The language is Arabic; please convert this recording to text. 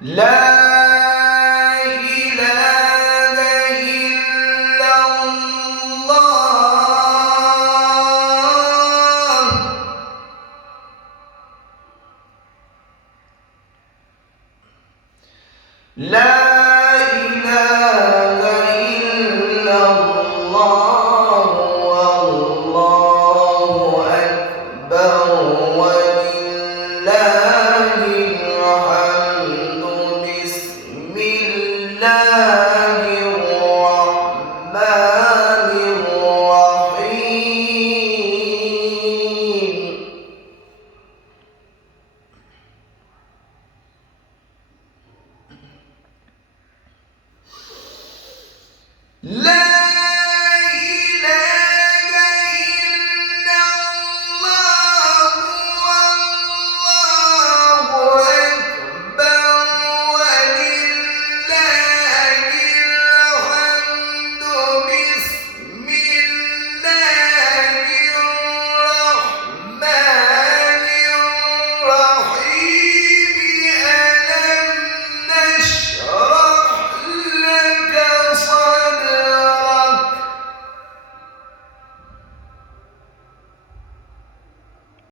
لا إله إلا الله. لا إله إلا الله والله أكبر ولله الحمد. بسم الله الرحمن الرحيم. لا